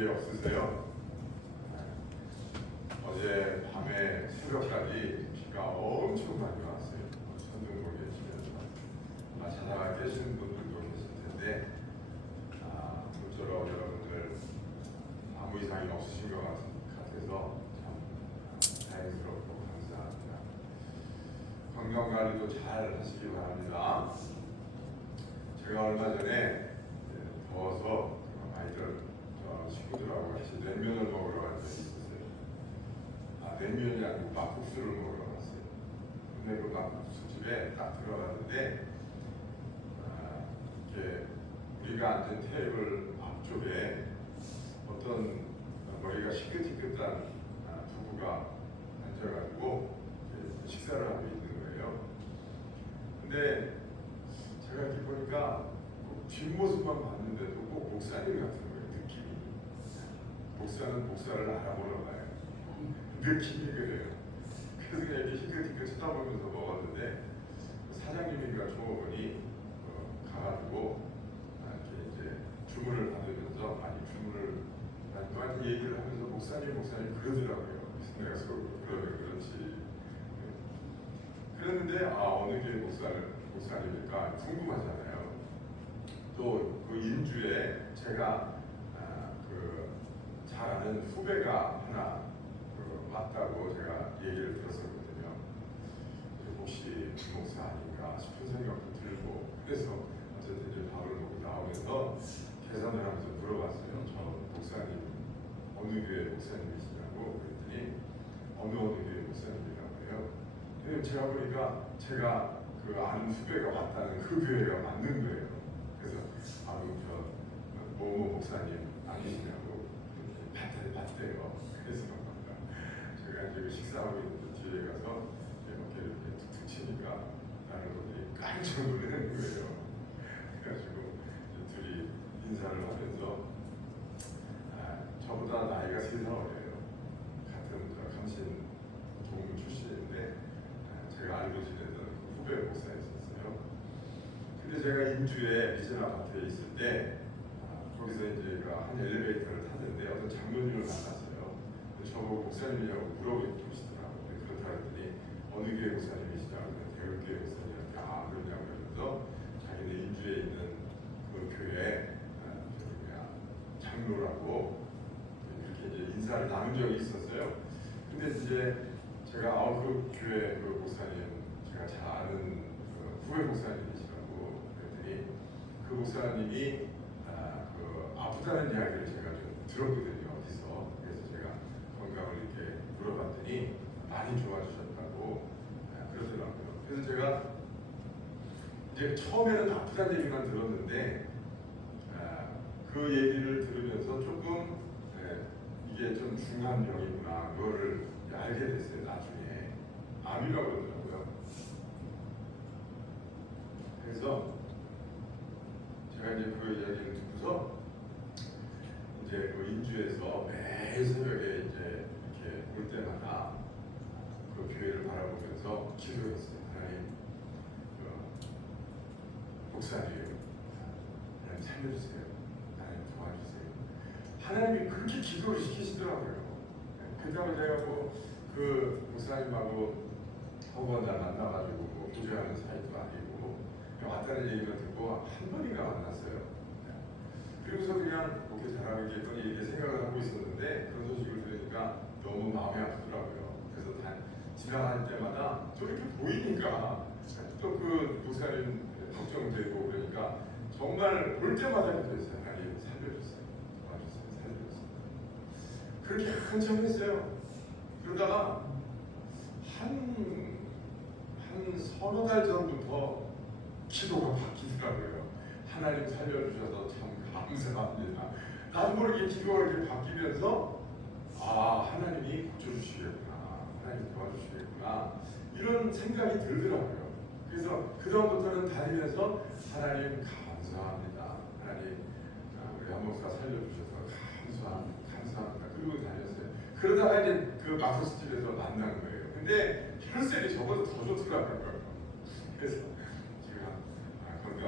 기회 없으세요? 어제 밤에 새벽까지 비가 엄청 많이 왔어요. 천둥번개 치면서 자다가 계시는 분들도 계실 텐데 모쪼록 여러분들 아무 이상이 없으신 것 같아서 참 다행스럽고 감사합니다. 건강관리도 잘 하시기 바랍니다. 제가 얼마 전에 더워서 아이들 친구들하고 같이 냉면을 먹으러 간 적이 있었어요. 냉면이 아니고 막국수를 먹으러 갔어요. 근데 그 막국수 집에 딱 들어갔는데 이렇게 우리가 앉은 테이블 앞쪽에 어떤 머리가 희끗희끗한 부부가 앉아가지고 식사를 하고 있는 거예요. 근데 제가 이렇게 보니까 뒷모습만 봤는데도 꼭 목사님 같은 거예요. 느낌이. 목사는 목사를 알아보러 가요. 느낌이 그래요. 그래서 그냥 이렇게 희끗희끗 쳐다보면서 먹었는데 사장님인가 종업원이 가가지고 이렇게 이제 주문을 받으면서 주문을 저한테 얘기를 하면서 목사님 그러더라고요. 내가 속으로 그러면 그렇지. 그랬는데 어느 교회 목사님일까 궁금하잖아요. 또 그 인주에 제가 잘 아는 후배가 하나 왔다고 제가 얘기를 들었었거든요. 혹시 목사 아닌가 싶은 생각도 들고 그래서 어쨌든 이제 밥을 먹고 나오면서 계산을 하면서 물어봤어요. 저 목사님 어느 교회 목사님이시냐고 그랬더니 어느 교회 목사님이라고 해요. 근데 제가 보니까 제가 그 아는 후배가 왔다는 그 교회가 맞는 거예요. 그래서 저某목사님 아니시냐고 봤대요. 그래서 제가 이제 식사하고 있는 뒤에 가서 어깨를 이렇게 툭툭 치니까 다른 분들이 깜짝 놀라는 거예요. 그래가지고 둘이 인사를 하면서 저보다 나이가 3살 어려요. 같은 감신 동문 출신인데 제가 알고 지내던 후배 목사였었어요. 근데 제가 인주에 리전 아파트에 있을 때 거기서 이제 한 엘리베이터를 탔는데 어떤 장로님을 만났어요. 저보고 목사님이냐고 물어보시더라고요. 그렇다 했더니 어느 교회 목사님이시냐고 대학교회 목사님한테 그러냐고 그러면서 자기네 인주에 있는 그 교회 장로라고 이렇게 이제 인사를 나눈 적이 있었어요. 근데 이제 제가 그 교회 그 목사님 제가 잘 아는 후배 목사님이시라고 그랬더니 그 목사님이 아프다는 이야기를 제가 좀 들었거든요. 어디서. 그래서 제가 건강을 이렇게 물어봤더니 많이 좋아지셨다고 그러더라고요. 그래서 제가 이제 처음에는 아프다는 얘기만 들었는데 그 얘기를 들으면서 조금 이게 좀 중한 병이구나 그거를 알게 됐어요. 나중에 암이라고 그러더라고요. 그래서 제가 이제 그 이야기를 듣고서 이제 그 인주에서 매일 새벽에 이제 이렇게 올 때마다 그 교회를 바라보면서 기도했어요. 하나님, 목사님, 하나님 살려주세요. 하나님 도와주세요. 하나님이 그렇게 기도를 시키시더라고요. 그다음에 제가 그 목사님하고 한번 만나가지고 교제하는 사이도 아니고 왔다는 얘기만 듣고 한 번인가 만났어요. 그리고서 그냥 목회 잘하겠거니 이렇게 생각을 하고 있었는데 그런 소식을 들으니까 너무 마음이 아프더라고요. 그래서 지나갈 때마다 또 이렇게 보이니까 또 그 목사님 걱정되고 그러니까 정말 볼 때마다 그랬어요. 하나님 살려주세요. 도와주세요. 살려주세요. 그렇게 한참 했어요. 그러다가 한 서너 달 전부터 기도가 바뀌더라고요. 하나님 살려주셔서 참 감사합니다. 나도 모르게 기도가 이렇게 바뀌면서 하나님이 고쳐주시겠구나, 하나님 도와주시겠구나 이런 생각이 들더라고요. 그래서 그다음부터는 다니면서 하나님 감사합니다. 하나님 우리 한 목사 살려주셔서 감사합니다. 그리고 다녔어요. 그러다가 이제 그 막국수집에서 만난 거예요. 근데 혈색이 저보다 더 좋더라고요. 그래서 제가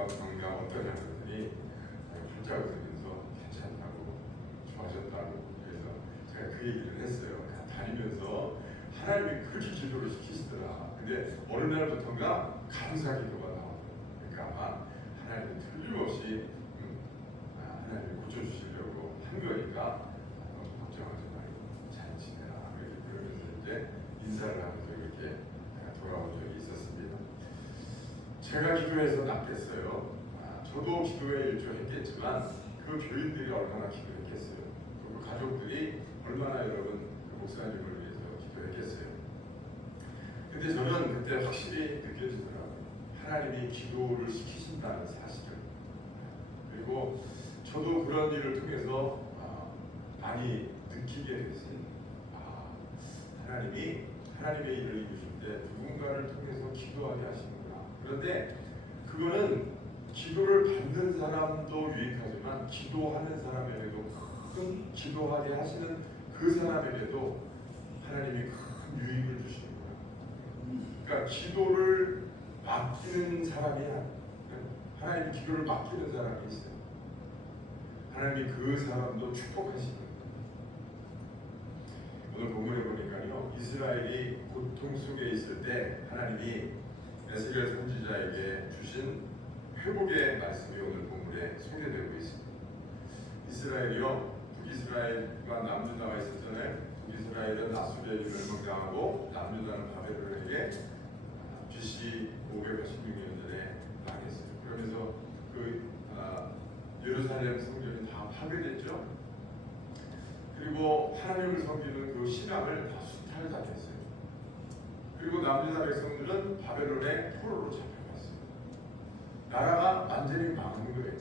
건강 어떠냐 그랬더니 활짝 웃으면서 괜찮다고 좋아졌다고 그렇게 기도를 시키시더라. 근데 어느 날부터인가 감사 기도가 나오더라고요. 그러니까 아마 하나님이 틀림없이 하나님이 고쳐주시려고 한 거니까 너무 걱정하지 말고 잘 지내라. 그러면서 이제 인사를 하면서 이렇게 돌아온 적이 있었습니다. 제가 기도해서 낫겠어요. 저도 기도에 일조했겠지만 그 교인들이 얼마나 기도했겠어요. 그리고 가족들이 얼마나 여러분 그 목사님을 위해서 기도했겠어요. 근데 저는 그때 확실히 느껴지더라고요. 하나님이 기도를 시키신다는 사실을. 그리고 저도 그런 일을 통해서 많이 느끼게 됐어요. 하나님의 일을 이루실 때 누군가를 통해서 기도하게 하시는구나. 그런데 그거는 기도를 받는 사람도 유익하지만 기도하는 사람에게도 큰 기도하게 하시는 그 사람에게도 하나님이 큰 유익을 주시는구나. 그러니까 기도를 맡기는 사람이 하나님이 기도를 맡기는 사람이 있어요. 하나님이 그 사람도 축복하시는 거예요. 오늘 본문에 보니까요, 이스라엘이 고통 속에 있을 때 하나님이 에스겔 선지자에게 주신 회복의 말씀이 오늘 본문에 소개되고 있습니다. 이스라엘이요, 북이스라엘과 남유다가 있었잖아요. 북이스라엘은 아수르에게 멸망당하고 남유다는 바벨론에게 BC 586년 전에 망했어요. 그러면서 예루살렘 성전이 다 파괴됐죠. 그리고 하나님을 섬기는 그 신앙을 다 수탈당했어요. 그리고 남유다 백성들은 바벨론의 포로로 잡혀갔어요. 나라가 완전히 망한 거예요.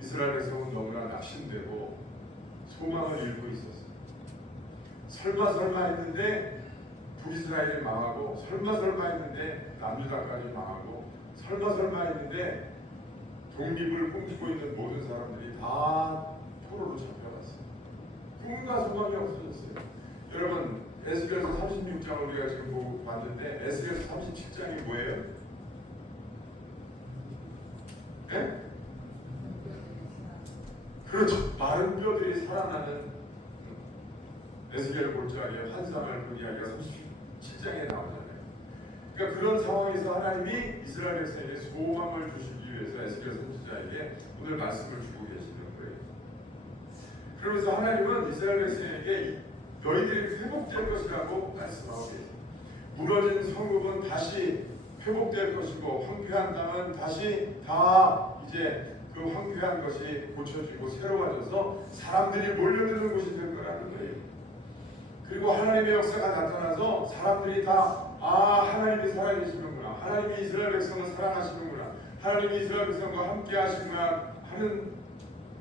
이스라엘 백성은 너무나 낙심되고 소망을 잃고 있었어요. 설마 했는데 북이스라엘이 망하고, 설마 했는데 남유다까지 망하고, 설마 했는데 독립을 꿈꾸고 있는 모든 사람들이 다 포로로 잡혀갔어요. 꿈과 소망이 없어졌어요. 여러분, 에스겔서 36장을 우리가 지금 보고 봤는데 에스겔서 37장이 뭐예요? 네? 그렇죠. 마른 뼈들이 살아나는 에스겔 볼자리의 환상을 본 이야기가 37장에 나오잖아요. 그러니까 그런 상황에서 하나님이 이스라엘 백성에게 소망을 주시기 위해서 에스겔 선지자에게 오늘 말씀을 주고 계시는 거예요. 그러면서 하나님은 이스라엘 백성에게 너희들이 회복될 것이라고 말씀하고 계세요. 무너진 성읍은 다시 회복될 것이고, 황폐한 땅은 다시 다 이제 그 황폐한 것이 고쳐지고 새로워져서 사람들이 몰려드는 곳이 될 거라는 거예요. 그리고 하나님의 역사가 나타나서 사람들이 다 하나님이 살아계시는구나, 하나님이 이스라엘 백성을 사랑하시는구나, 하나님이 이스라엘 백성과 함께 하시구나 하는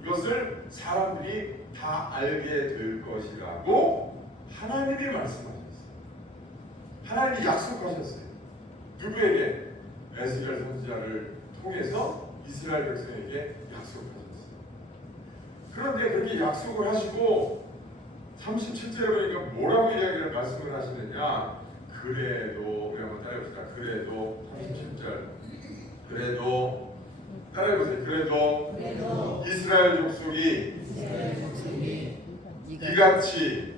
것을 사람들이 다 알게 될 것이라고 하나님이 말씀하셨어요. 하나님이 약속하셨어요. 누구에게? 에스겔 선지자를 통해서 이스라엘 백성에게 약속하셨어요. 그런데 그렇게 약속을 하시고 37절에 보니까 뭐라고 이야기를 말씀을 하시느냐? 그래도, 우리 한번 따라해봅시다. 그래도 37절, 그래도 따라해보세요. 그래도 이스라엘 족속이 이같이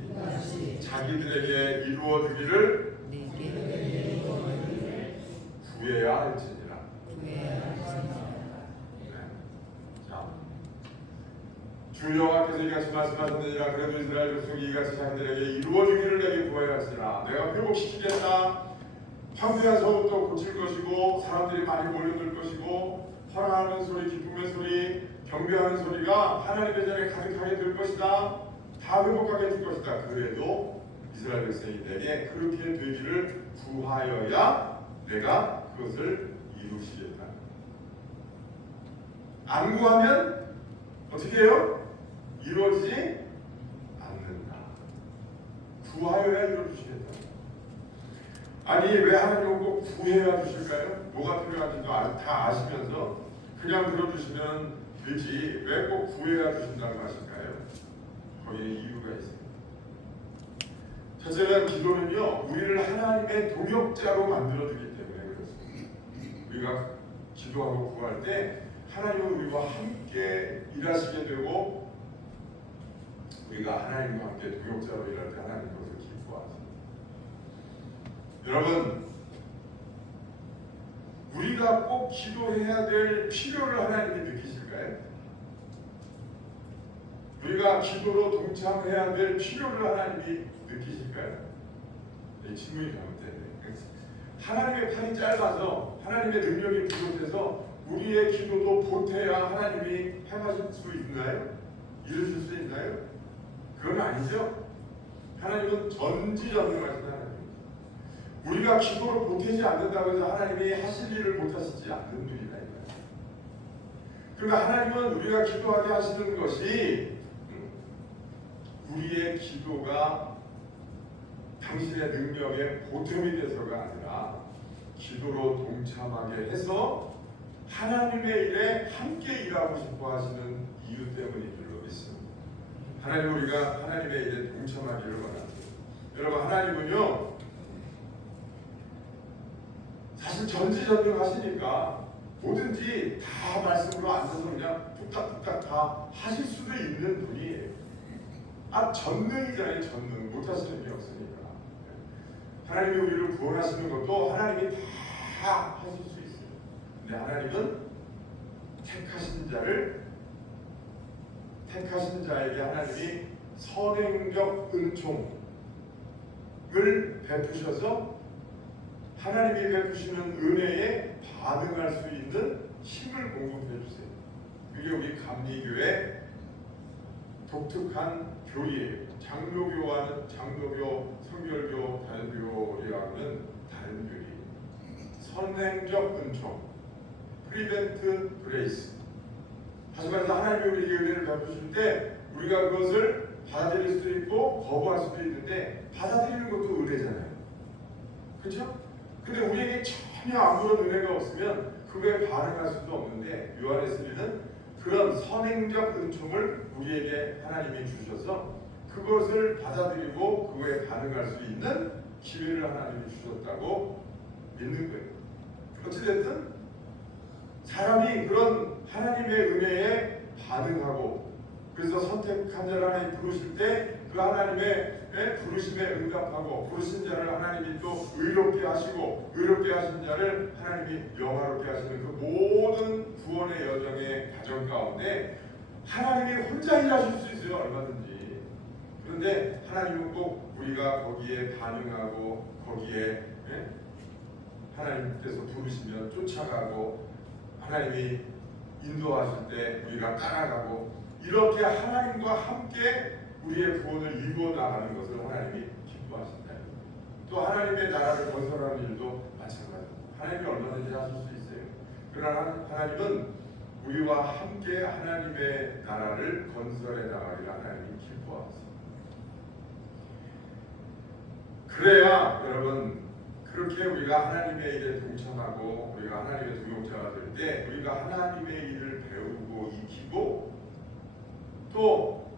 자기들에게 이루어주기를 구해야 할지니라. 자, 주 여호와께서 이같이 말씀하셨느니라. 그래도 이스라엘 족속이 이같이 자기들에게 이루어주기를 내게 구해야 할지니라. 내가 회복시키겠다. 황폐한 성읍도 고칠 것이고, 사람들이 많이 몰려들 것이고, 환호하는 소리, 기쁨의 소리, 경배하는 소리가 하나님의 전에 가득하게 될 것이다. 다 회복하게 될 것이다. 그래도 이스라엘 백성이 내게 그렇게 되기를 구하여야 내가 그것을 이루시겠다. 안 구하면 어떻게 해요? 이루어지지 않는다. 구하여야 이루어주시겠다. 아니, 왜 하나님은 꼭 구해야 주실까요? 뭐가 필요한지도 다 아시면서 그냥 들어주시면 되지 왜 꼭 구해야 주신다고 하실까요? 거기에 이유가 있어요. 첫째는 기도는요, 우리를 하나님의 동역자로 만들어주기 때문에 그렇습니다. 우리가 기도하고 구할 때 하나님은 우리와 함께 일하시게 되고, 우리가 하나님과 함께 동역자로 일할 때 하나님 그것을 기뻐하십니다. 여러분, 우리가 꼭 기도해야 될 필요를 하나님이 느끼실까요? 우리가 기도로 동참해야 될 필요를 하나님이 느끼실까요? 이 질문이 잘못됐네. 하나님의 팔이 짧아서 하나님의 능력이 부족해서 우리의 기도도 보태야 하나님이 행하실 수 있나요? 이루실 수 있나요? 그건 아니죠. 하나님은 전지전능하신 하나님. 우리가 기도를 보태지 않는다고 해서 하나님이 하실 일을 못하시지 않는 분이다. 그러니까 하나님은 우리가 기도하게 하시는 것이 우리의 기도가 당신의 능력에 보탬이 돼서가 아니라 기도로 동참하게 해서 하나님의 일에 함께 일하고 싶어 하시는 이유 때문인 줄로 믿습니다. 하나님, 우리가 하나님의 일에 동참하기를 원합니다. 여러분, 하나님은요 사실 전지전능하시니까 뭐든지 다 말씀으로 앉아서 그냥 뚝딱뚝딱 다 하실 수도 있는 분이에요. 전능이잖아요. 전능. 못하시는 게 없으니까. 하나님이 우리를 구원하시는 것도 하나님이 다 하실 수 있어요. 근데 하나님은 택하신 자에게 하나님이 선행적 은총을 베푸셔서 하나님이 베푸시는 은혜에 반응할 수 있는 힘을 공급해 주세요. 그게 우리 감리교회 독특한 교리예요. 장로교, 성결교, 다른교리와는 다른 교리예요. 선행적 은총, 프리벤트 그레이스. 다시 말해서 하나님이 우리에게 은혜를 베푸실 때 우리가 그것을 받아들일 수도 있고 거부할 수도 있는데 받아들이는 것도 은혜잖아요. 그렇죠? 근데 우리에게 전혀 아무런 은혜가 없으면 그거에 반응할 수도 없는데 요한에서는 그런 선행적 은총을 우리에게 하나님이 주셔서 그것을 받아들이고 그거에 반응할 수 있는 기회를 하나님이 주셨다고 믿는 거예요. 어찌됐든 사람이 그런 하나님의 은혜에 반응하고 그래서 선택한 자를 하나님 부르실 때 그 하나님의 부르심에 응답하고 부르신 자를 하나님이 또 의롭게 하시고 의롭게 하신 자를 하나님이 영화롭게 하시는 그 모든 구원의 여정의 과정 가운데 하나님이 혼자 일하실 수 있어요. 얼마든지. 그런데 하나님은 꼭 우리가 거기에 반응하고 거기에 하나님께서 부르시면 쫓아가고 하나님이 인도하실 때 우리가 따라가고 이렇게 하나님과 함께 우리의 구원을 이루어 나가는 것을 하나님이 기뻐하신다. 또 하나님의 나라를 건설하는 일도 마찬가지입니다. 하나님이 얼마든지 하실 수 있어요. 그러나 하나님은 우리와 함께 하나님의 나라를 건설해 나가기를 하나님이 기뻐하세요. 그래야 여러분 그렇게 우리가 하나님의 일에 동참하고 우리가 하나님의 동역자가 될 때 우리가 하나님의 일을 배우고 익히고 또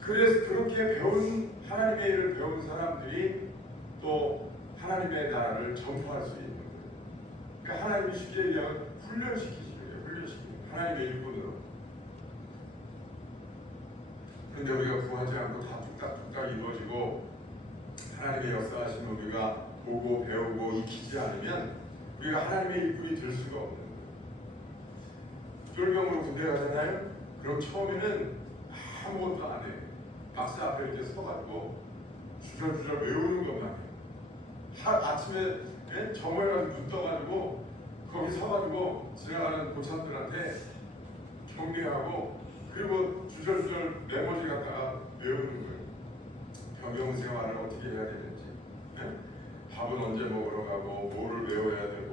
그래서 그렇게 배운 하나님의 일을 배운 사람들이 또 하나님의 나라를 전파할 수 있는 거예요. 그러니까 하나님이 쉽게 얘기하면 훈련시키시는 거예요. 훈련시키는 거예요. 하나님의 일꾼으로. 그런데 우리가 구하지 않고 다 뚝딱뚝딱 이루어지고 하나님의 역사하심을 우리가 보고 배우고 익히지 않으면 우리가 하나님의 일꾼이 될 수가 없는 거예요. 쫄병으로 군대 가잖아요. 그럼 처음에는 아무것도 안 해요. 박사 앞에 이렇게 서가지고 주절주절 외우는 것만 해요. 아침에 정오해가지고 눈 떠가지고 거기 서가지고 지나가는 고참들한테 격려하고 그리고 주절주절 메모지 갖다가 외우는 거예요. 병영 생활을 어떻게 해야 되는지, 밥은 언제 먹으러 가고 뭐를 외워야 되고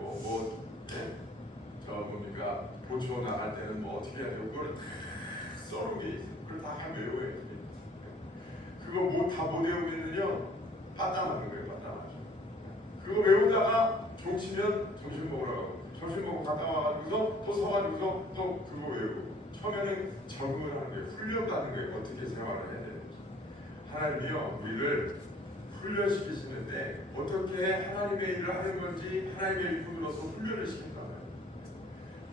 뭡니까 보초 나갈 때는 뭐 어떻게 해야 되고 그걸 다 써놓은 게 있어요. 그걸 다 외워야 돼요. 그거 다 못 외우면요 빠따 맞는 거예요. 빠따 맞죠. 그거 외우다가 종치면 점심 먹으러 가고 점심 먹고 갔다 와가지고서 또 서가지고서 또 그거 외우고 처음에는 적응을 하는 거예요. 훈련 받는 거예요. 어떻게 생활을 해야 되는지. 하나님이요 우리를 훈련시키시는데 어떻게 하나님의 일을 하는 건지 하나님의 일꾼으로서 훈련을 시킨다.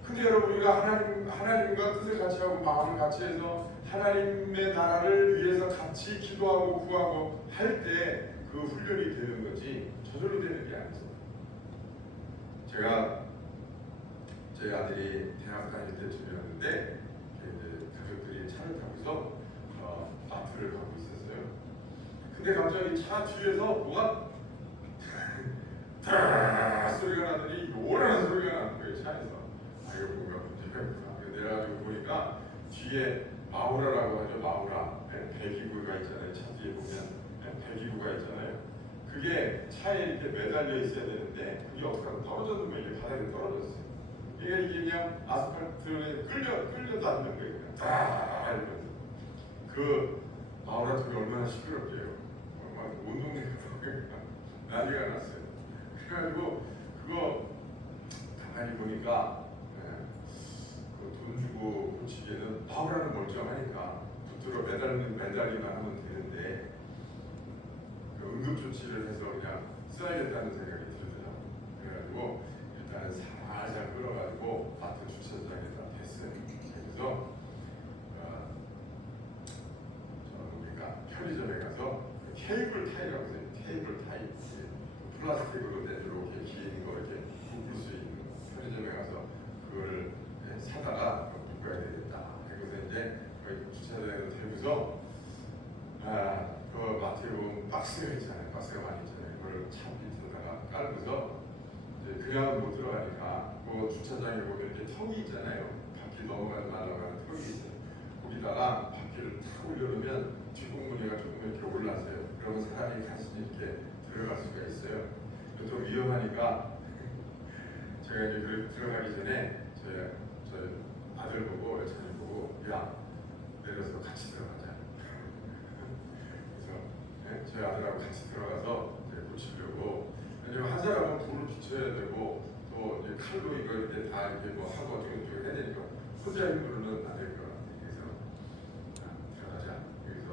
근데 여러분 우리가 하나님과 뜻을 같이 하고 마음을 같이 해서 하나님의 나라를 위해서 같이 기도하고 구하고 할 때 그 훈련이 되는 거지 저절로 되는 게 아니죠. 제가 제 아들이 대학 다닐 때쯤이었는데 이제 가족들이 차를 타고서 마트를 가고 있었어요. 근데 갑자기 차 뒤에서 뭐가 소리가 나더니 요란한 소리가 나는 거예요. 차에서. 아 이거 뭔가 문제가 있구나. 내려가지고 보니까 뒤에 마우라라고 하죠. 마우라. 배기구가 있잖아요. 차 뒤에 보면 배기구가 있잖아요. 그게 차에 이렇게 매달려 있어야 되는데 그게 어떻게 떨어졌는 거예요. 이게 바닥에 떨어졌어요. 이게 그냥 아스팔트에 끌려 닿는 거예요. 딱 이러면서 그 마우라 소리 얼마나 시끄럽게요. 얼마나 온 동네가 난리가 났어요. 그래가지고 그거 가만히 보니까 돈 주고 고치기에는 마우라는 멀쩡하니까 붙들어 매달리만 하면 되는데 응급조치를 해서 그냥 써야겠다는 생각이 들더라고요. 그래가지고 일단은 살살 끌어가지고 마트 주차장에다 댔어요. 그래서 우리가 편의점에 가서 케이블 타이라고 해요. 케이블 타이. 플라스틱으로 된 이렇게 긴 거 이렇게 묶을 수 있는 편의점에 가서 그걸 사다가 묶어야 되겠다. 그래서 이제 주차장에 대고서 그 마트에 보면 박스가 있잖아요. 박스가 많이 있잖아요. 그걸 차 밑에다가 깔고서 이제 그냥 못 들어가니까 그 주차장에 보면 이렇게 턱이 있잖아요. 바퀴 넘어가는 날아가는 턱이 있어요. 거기다가 바퀴를 탁 올려놓으면 뒷공무니가 조금 이렇게 올라서요. 그러면 사람이 간신히 이렇게 들어갈 수가 있어요. 좀 위험하니까 제가 이제 들어가기 전에 저희 아들 보고 여자님 보고 야 내려서 같이 들어가자. 그래서 저희 아들하고 같이 들어가서 이제 고치려고. 왜냐면 한 사람은 불을 비춰야 되고 또 이제 칼로 이거 이렇게 다 이렇게 뭐 하고 어쩌고 해야 되니까 혼자 힘으로는 안 될 것 같아요. 그래서 들어가자. 여기서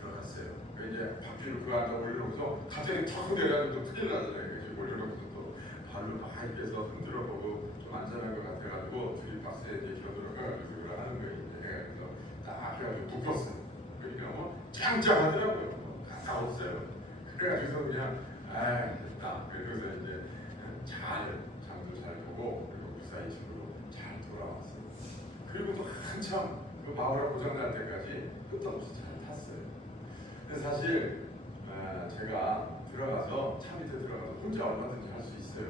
들어갔어요. 이제 바퀴를 그 안에 올려놓고서 갑자기 탁 내려가지고 또 큰일 나잖아요. 올려놓고서 또 발로 막 이렇게 해서 흔들어 보고 좀 안전한 것 같아가지고 둘이 박스에 이제 겨들어가지고 그걸 하는 거예요. 그래서 딱 해가지고 묶었어요. 그러니까 뭐 짱짱하더라고요. 가까웠어요. 그래가지고 그냥 됐다. 그래서 이제 잘 장도 잘 보고 그리고 무사히 집으로 잘 돌아왔어요. 그리고 또 한참 그 마우라 고장 날 때까지 끝도 없이 잘 탔어요. 근데 사실 제가 들어가서 차 밑에 들어가서 혼자 얼마든지 할 수 있어요.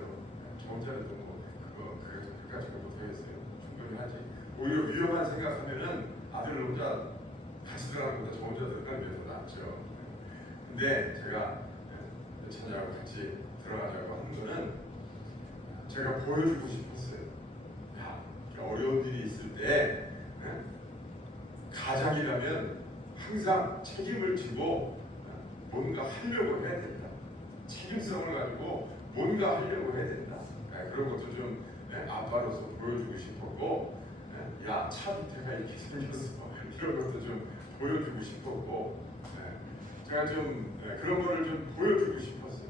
저 혼자는 뭐 그까지 못하겠어요. 충분히 하지. 오히려 위험한 생각하면은 아들을 혼자 같이 들어가는 것보다 저 혼자 들어가는 게 더 낫죠. 근데 제가 여차님하고 같이 들어가자고 하는 거는 제가 보여주고 싶었어요. 야, 어려운 일이 있을 때 가장이라면 항상 책임을 지고 뭔가 하려고 해야 된다. 책임성을 가지고 뭔가 하려고 해야 된다. 그런 것도 좀 아빠로서 보여주고 싶었고, 야, 차 밑에가 이렇게 생겼어. 이런 것도 좀 보여주고 싶었고, 제가 좀 그런 거를 좀 보여주고 싶었어요.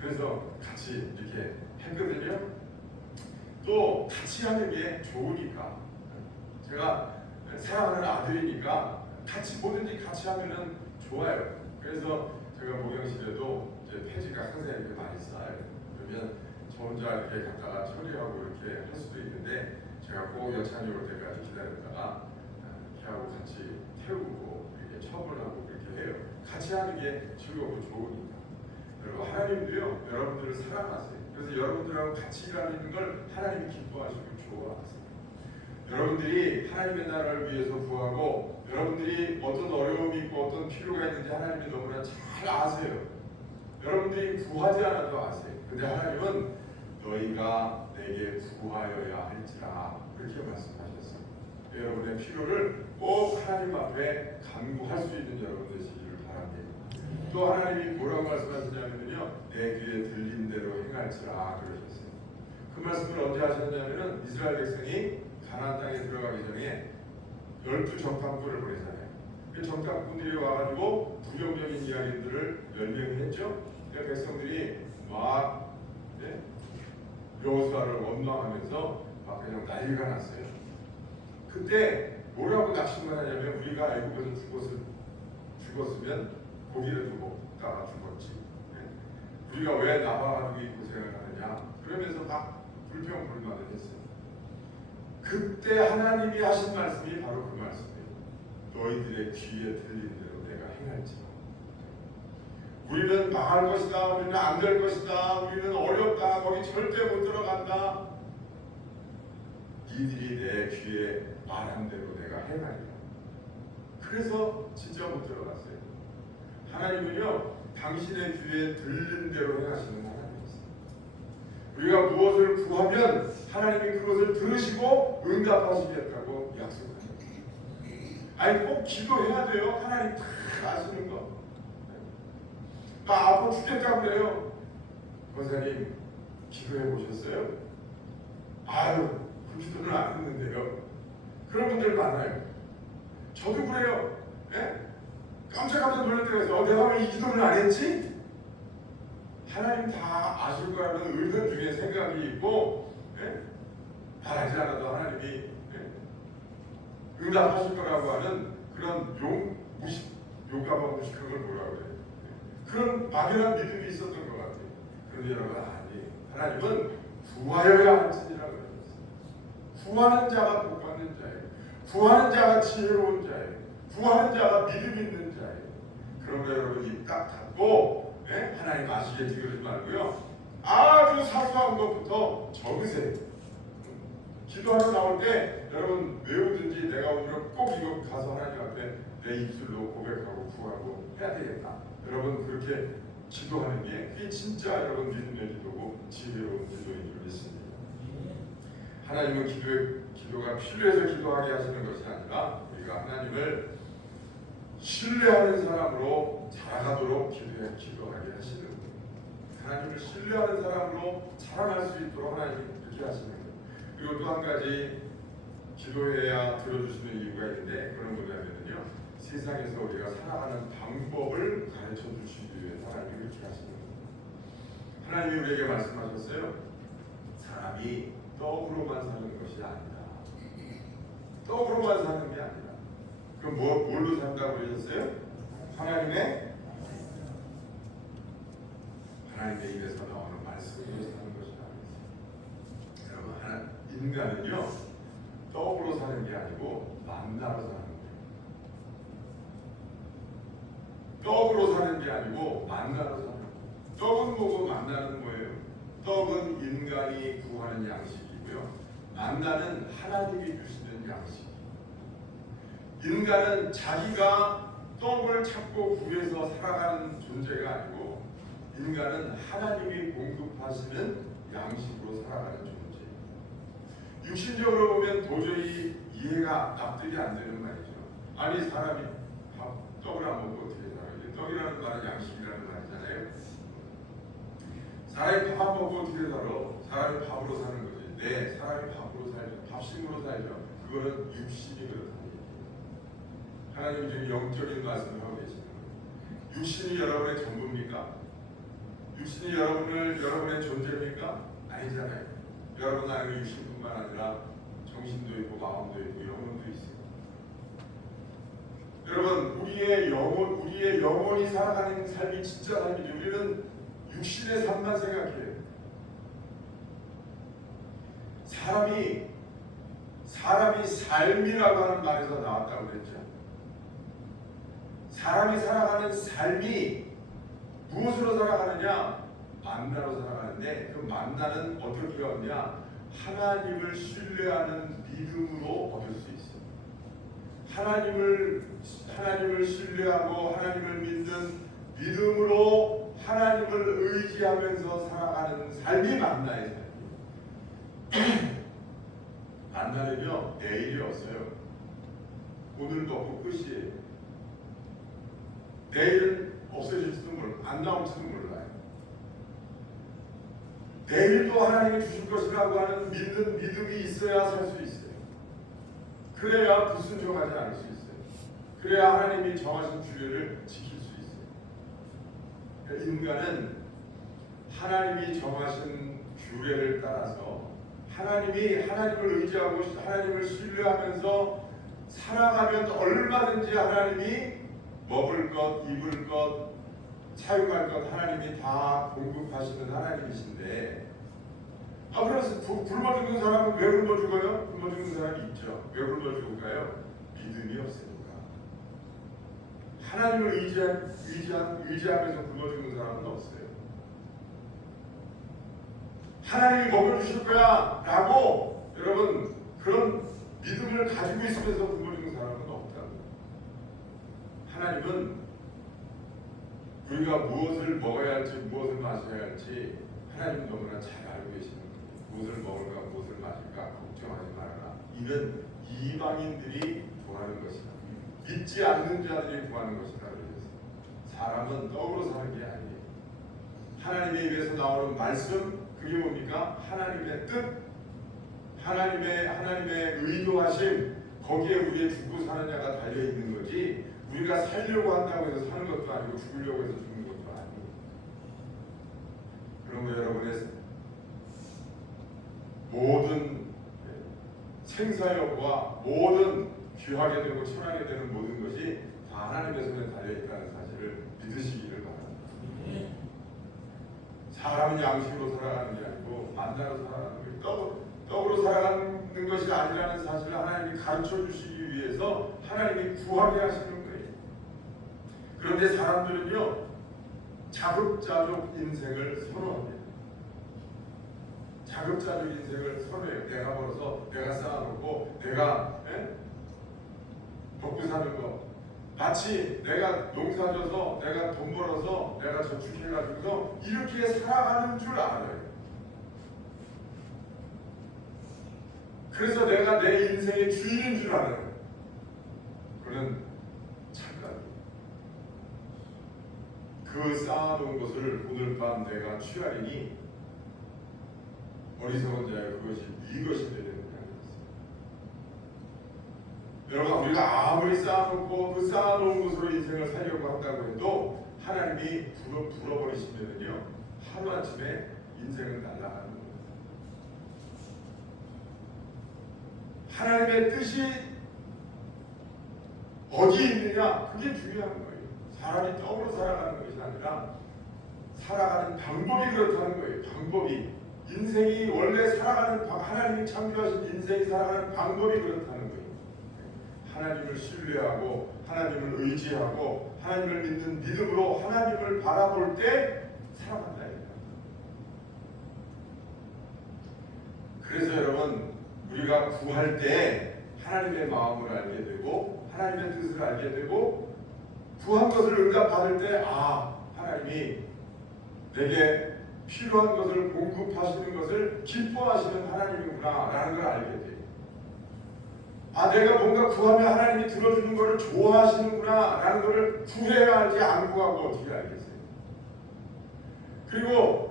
그래서 같이 이렇게 했거든요. 또 같이 하는 게 좋으니까. 제가 사랑하는 아들이니까 같이 뭐든지 같이 하면은 좋아요. 그래서 제가 목욕실에도 이제 폐지가 항상 이렇게 많이 쌓여요. 그러면 저 혼자 이렇게 갔다가 처리하고 이렇게 할 수도 있는데 제가 꼭 여찬이 올 때까지 기다렸다가 이렇게 하고 같이 태우고 이렇게 처분하고 그렇게 해요. 같이 하는 게 즐겁고 좋으니까. 여러분 하나님도요 여러분들을 사랑하세요. 그래서 여러분들하고 같이 일하는 걸 하나님이 기뻐하시고 좋아하세요. 여러분들이 하나님의 나라를 위해서 구하고 여러분들이 어떤 어려움이 있고 어떤 필요가 있는지 하나님이 너무나 잘 아세요. 여러분들이 구하지 않아도 아세요. 근데 하나님은 너희가 내게 구하여야 할지라 그렇게 말씀하셨어요. 여러분의 필요를 꼭 하나님 앞에 간구할 수 있는 여러분 되시기를 바랍니다. 또 하나님이 뭐라고 말씀하시냐면요, 내 귀에 들린 대로 행할지라 그러셨어요. 그 말씀을 언제 하셨냐면은 이스라엘 백성이 가나안 땅에 들어가기 전에 12 적당꾼을 보내잖아요. 그 적당꾼들이 와가지고 부정적인 이야기들을 열명히 했죠. 백성들이 막 여호수아를 원망하면서 막 그냥 난리가 났어요. 그때 뭐라고 낙심을 하냐면 우리가 애굽에서 죽었으면 고기를 두고 죽다가 죽었지. 우리가 왜 나와가지고 이 고생을 하느냐? 그러면서 막 불평불만을 했어요. 그때 하나님이 하신 말씀이 바로 그 말씀이에요. 너희들의 귀에 들린 대로 내가 행할지라. 우리는 망할 것이다. 우리는 안 될 것이다. 우리는 어렵다. 거기 절대 못 들어간다. 이들이 내 귀에 말한 대로 내가 행하리라. 그래서 진짜 못 들어갔어요. 하나님은요, 당신의 귀에 들린 대로 행하시는 하나님이세요. 우리가 무엇을 구하면 하나님이 그것을 들으시고 응답하시겠다고 약속합니다. 아니 꼭 기도해야 돼요. 하나님 다 아시는 거. 나 아파 죽겠다고 그래요. 권사님 기도해 보셨어요? 아유 그 기도는 안 했는데요. 그런 분들 많아요. 저도 그래요. 예? 깜짝깜짝 놀랄 때가 있어요. 내가 왜 이 기도를 안 했지? 하나님 다 아실 거라는 의견 중에 생각이 있고, 예? 바라지 않아도 하나님이 응답하실 거라고 하는 그런 용감한 무식한 걸 뭐라고 그래요? 그런 막연한 믿음이 있었던 것 같아요. 그런데 여러분 아니, 하나님은 구하여야 할지니라고 그랬어요. 구하는 자가 복 받는 자예요. 구하는 자가 지혜로운 자예요. 구하는 자가 믿음 있는 자예요. 그런데 여러분 입 딱 닫고 하나님 아시겠지 그러지 말고요. 아주 사소한 것부터 적으세요. 기도하러 나올 때 여러분 외우든지 내가 오늘 꼭 이거 가서 하나님 앞에 내 입술로 고백하고 구하고 해야 되겠다. 여러분 그렇게 기도하는 게 그게 진짜 여러분 믿음의 기도고 지혜로운 기도인 줄 믿습니다. 하나님은 기도가 필요해서 기도하게 하시는 것이 아니라 우리가 하나님을 신뢰하는 사람으로 자라가도록 기도하게 하시는 거예요. 하나님을 신뢰하는 사람으로 자라날 수 있도록 하나님이 그렇게 하시는 거예요. 그리고 또 한 가지 기도해야 들어주시는 이유가 있는데 그런 뭐냐면요, 세상에서 우리가 살아가는 방법을 가르쳐 주시기 위해 하나님이 그렇게 하시는 거예요. 하나님이 우리에게 말씀하셨어요. 사람이 떡으로만 사는 것이 아니다. 떡으로만 사는 게 아니다. 그럼 뭘로 산다고 그러셨어요? 하나님의 입에서 나오는 말씀으로 사는 것이다. 여러분, 인간은요 떡으로 사는 게 아니고 만나로 사는 거예요. 떡으로 사는 게 아니고 만나로 사는 거예요. 떡은 뭐고 만나는 뭐예요? 떡은 인간이 구하는 양식이고요. 만나는 하나님이 주시는 양식. 인간은 자기가 떡을 찾고 구해서 살아가는 존재가 아니고 인간은 하나님이 공급하시는 양식으로 살아가는 존재예요. 육신적으로 보면 도저히 이해가 납득이 안 되는 말이죠. 아니 사람이 떡을 안 먹고 어떻게 살아요? 떡이라는 말은 양식이라는 말이잖아요. 사람이 밥 안 먹고 어떻게 살아? 사람이 밥으로 사는 거지. 네, 사람이 밥으로 살죠. 밥심으로 살죠. 그거는 육신이 그렇다. 하나님 지금 영적인 말씀을 하고 계시는 거예요. 육신이 여러분의 전부입니까? 육신이 여러분의 존재입니까? 아니잖아요. 여러분 안에 육신뿐만 아니라 정신도 있고 마음도 있고 영혼도 있어요. 여러분 우리의 영혼이 살아가는 삶이 진짜 삶이죠. 우리는 육신의 삶만 생각해요. 사람이 삶이라고 하는 말에서 나왔다고 그랬죠. 사람이 살아가는 삶이 무엇으로 살아가느냐? 만나로 살아가는데 그 만나는 어떻게 얻냐? 하나님을 신뢰하는 믿음으로 얻을 수 있어요. 하나님을 신뢰하고 하나님을 믿는 믿음으로 하나님을 의지하면서 살아가는 삶이 만나의 삶이에요. 만나는요 내일이 없어요. 오늘 먹고 끝이에요. 내일은 없어질지도 몰라요. 안 나올지도 몰라요. 내일도 하나님이 주실 것이라고 하는 믿는 믿음이 있어야 살 수 있어요. 그래야 불순종하지 않을 수 있어요. 그래야 하나님이 정하신 규례를 지킬 수 있어요. 그러니까 인간은 하나님이 정하신 규례를 따라서 하나님을 의지하고 하나님을 신뢰하면서 살아가면 얼마든지 하나님이 먹을 것, 입을 것, 사용할 것 하나님이 다 공급하시는 하나님이신데, 그래서 굶어 죽는 사람은 왜 굶어 죽어요? 굶어 죽는 사람이 있죠. 왜 굶어 죽을까요? 믿음이 없으니까. 하나님을 의지하면서 굶어 죽는 사람은 없어요. 하나님이 먹여주실 거야 라고 여러분 그런 믿음을 가지고 있으면서 굶어 죽는 사람은 없다. 하나님은 우리가 무엇을 먹어야 할지 무엇을 마셔야 할지 하나님 너무나 잘 알고 계시는 거예요. 무엇을 먹을까 무엇을 마실까 걱정하지 말아라. 이는 이방인들이 구하는 것이다. 믿지 않는 자들이 구하는 것이다. 그랬어요. 사람은 떡으로 사는 게 아니에요. 하나님의 입에서 나오는 말씀, 그게 뭡니까? 하나님의 뜻, 하나님의 의도하심, 거기에 우리의 죽고 사느냐가 달려 있는 거지. 우리가 살려고 한다고 해서 사는 것도 아니고 죽으려고 해서 죽는 것도 아니고. 그러면 여러분의 모든 생사여부와 모든 귀하게 되고 천하게 되는 모든 것이 다 하나님의 손에 달려 있다는 사실을 믿으시기를 바랍니다. 사람은 양식으로 살아가는 게 아니고 만나로 살아가는 거예요. 떡으로 살아가는 것이 아니라는 사실을 하나님이 가르쳐 주시기 위해서 하나님이 구하게 하시는 거예요. 그런데 사람들은요, 자급자족 인생을 선호합니다. 자급자족 인생을 선호해요. 내가 벌어서 내가 쌓아놓고 내가 먹고 사는 거. 마치 내가 농사져서 내가 돈 벌어서 내가 저축해가지고서 이렇게 살아가는 줄 알아요. 그래서 내가 내 인생의 주인인 줄 알아요. 그는 착각이에요. 그 쌓아놓은 것을 오늘 밤 내가 취하리니 어리석은 자여 그것이 네 것이 되는 게 아니었어요. 여러분, 우리가 아무리 쌓아놓고 그 쌓아놓은 것으로 인생을 살려고 한다고 해도 하나님이 불어버리시면요 하루아침에 인생은 날아가는 거예요. 하나님의 뜻이 어디에 있느냐, 그게 중요한 거예요. 사람이 떡으로 살아가는 것이 아니라 살아가는 방법이 그렇다는 거예요. 방법이. 인생이 원래 살아가는, 하나님이 창조하신 인생이 살아가는 방법이 그렇다는 거예요. 하나님을 신뢰하고 하나님을 의지하고 하나님을 믿는 믿음으로 하나님을 바라볼 때 살아간다. 그래서 여러분, 우리가 구할 때 하나님의 마음을 알게 되고 하나님의 뜻을 알게 되고 구한 것을 응답받을 때 하나님이 내게 필요한 것을 공급하시는 것을 기뻐하시는 하나님이구나 라는 걸 알게 돼요. 내가 뭔가 구하면 하나님이 들어주는 것을 좋아하시는구나 라는 것을 구해야 알지 안 구하고 어떻게 알겠어요. 그리고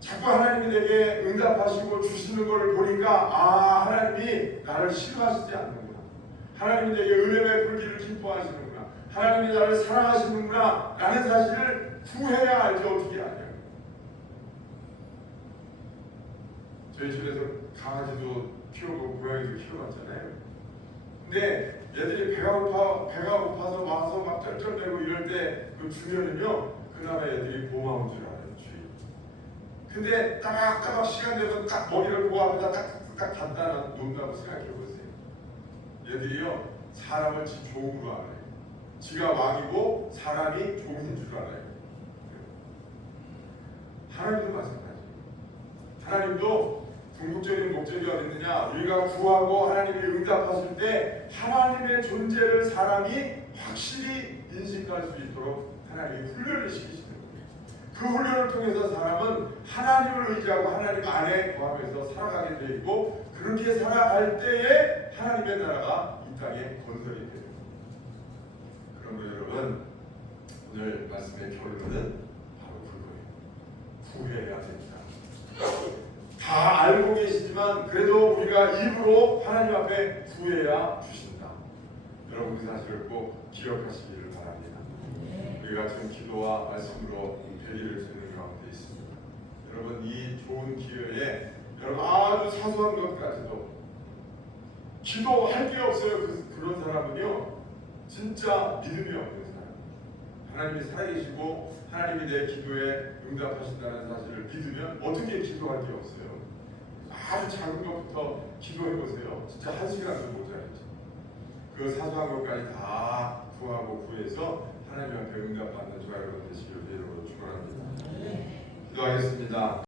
자꾸 하나님이 내게 응답하시고 주시는 것을 보니까 하나님이 나를 싫어하시지 않는구나, 하나님이 내게 은혜 베풀기를 기뻐하시는구나, 하나님이 나를 사랑하시는구나 라는 사실을 구해야 알지 어떻게 아냐. 저희 집에서 강아지도 키우고 고양이도 키워봤잖아요. 근데 얘들이 배가 고파서 와서 막 쩔쩔대고 이럴 때 그 주면은요, 그나마 애들이 고마운 줄 알아요. 근데 따박따박 시간 되면 딱 머리를 그 앞에다 딱 단단한 놓는다고 생각해 보세요. 얘들이요, 사람을 지 종으로 알아요. 지가 왕이고 사람이 종인 줄 알아요. 하나님도 마찬가지예요. 하나님도 궁극적인 목적이 어디 있느냐? 우리가 구하고 하나님이 응답하실 때 하나님의 존재를 사람이 확실히 인식할 수 있도록 하나님이 훈련을 시키시는 거예요. 그 훈련을 통해서 사람은 하나님을 의지하고 하나님 안에 거하면서 살아가게 되어 있고, 그렇게 살아갈 때에 하나님의 나라가 이 땅에 건설이 돼요. 그러므로 여러분, 오늘 말씀의 결론은 바로 그거예요. 구해야 됩니다. 다 알고 계시지만 그래도 우리가 입으로 하나님 앞에 구해야 주신다. 여러분 그 사실을 꼭 기억하시기를 바랍니다. 우리가 지금 기도와 말씀으로 되기를 주는 가운데 있습니다. 여러분, 이 좋은 기회에 여러분 아주 사소한 것까지도 기도할 게 없어요. 그런 사람은요 진짜 믿음이 없는 사람. 하나님이 살아계시고 하나님이 내 기도에 응답하신다는 사실을 믿으면 어떻게 기도할 게 없어요. 아주 작은 것부터 기도해보세요. 진짜 한 시간도 모자라죠. 그 사소한 것까지 다 구하고 구해서 하나님 앞에 응답받는 저와 여러분 되시기를 예로로 축원합니다. 기도하겠습니다.